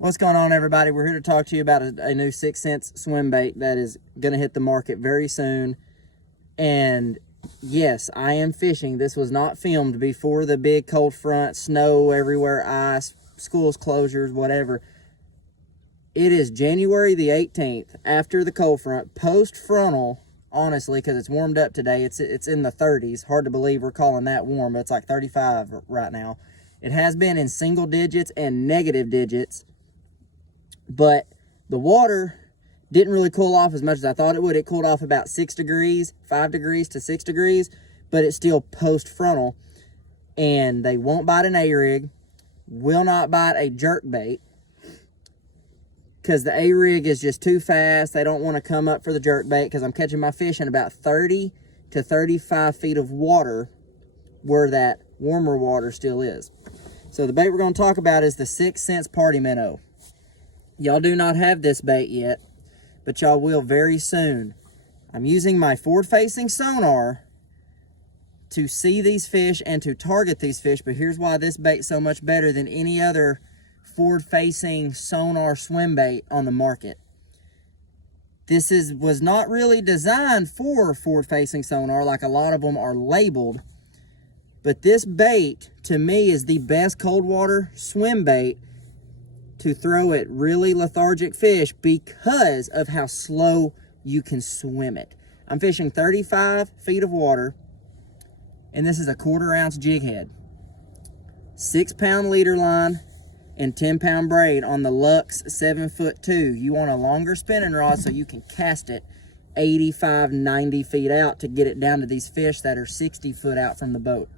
What's going on, everybody? We're here to talk to you about a new 6 cents swim bait that is going to hit the market very soon. And yes, I am fishing. This was not filmed before the big cold front, snow everywhere, ice, schools closures, whatever. It is January the 18th, after the cold front, post-frontal, honestly, because it's warmed up today. It's in the 30s. Hard to believe we're calling that warm, but it's like 35 right now. It has been in single digits and negative digits. But the water didn't really cool off as much as I thought it would. It cooled off about 6 degrees, 5 degrees to 6 degrees, but it's still post-frontal. And they won't bite an A-rig, will not bite a jerk bait, because the A-rig is just too fast. They don't want to come up for the jerk bait because I'm catching my fish in about 30 to 35 feet of water where that warmer water still is. So the bait we're going to talk about is the 6 cents Party Minnow. Y'all do not have this bait yet, but y'all will very soon. I'm using my forward-facing sonar to see these fish and to target these fish, but here's why this bait's so much better than any other forward-facing sonar swim bait on the market. This was not really designed for forward-facing sonar like a lot of them are labeled, but this bait, to me, is the best cold water swim bait to throw at really lethargic fish because of how slow you can swim it. I'm fishing 35 feet of water, and this is a 1/4 ounce jig head. 6-pound leader line and 10-pound braid on the Lux 7'2". You want a longer spinning rod so you can cast it 85, 90 feet out to get it down to these fish that are 60 foot out from the boat.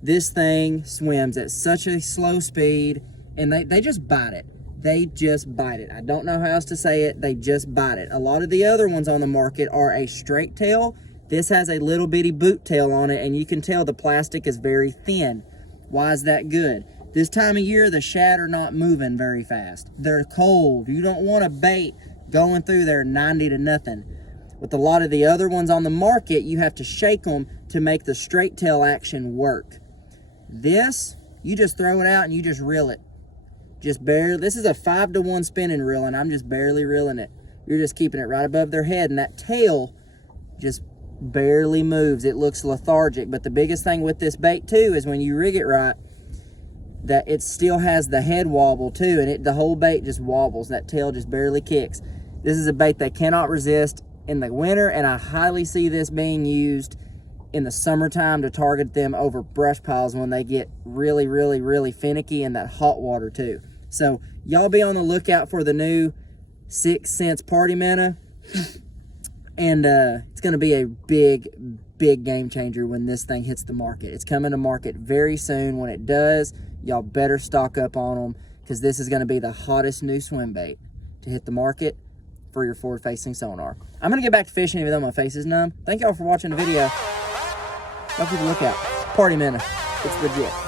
This thing swims at such a slow speed, and they just bite it. They just bite it. I don't know how else to say it. They just bite it. A lot of the other ones on the market are a straight tail. This has a little bitty boot tail on it, and you can tell the plastic is very thin. Why is that good? This time of year, the shad are not moving very fast. They're cold. You don't want a bait going through there 90 to nothing. With a lot of the other ones on the market, you have to shake them to make the straight tail action work. This, you just throw it out and you just reel it. Just barely. This is a 5-to-1 spinning reel, and I'm just barely reeling it. You're just keeping it right above their head, and that tail just barely moves. It looks lethargic, but the biggest thing with this bait too is when you rig it right, that it still has the head wobble too, and the whole bait just wobbles. That tail just barely kicks. This is a bait they cannot resist in the winter, and I highly see this being used in the summertime to target them over brush piles when they get really, really, really finicky in that hot water too. So y'all be on the lookout for the new 6 cents Party Minnow, and it's going to be a big, big game changer when this thing hits the market. It's coming to market very soon. When it does, y'all better stock up on them, because this is going to be the hottest new swim bait to hit the market for your forward-facing sonar. I'm going to get back to fishing even though my face is numb. Thank y'all for watching the video. Y'all keep a lookout. Party Minnow. It's legit.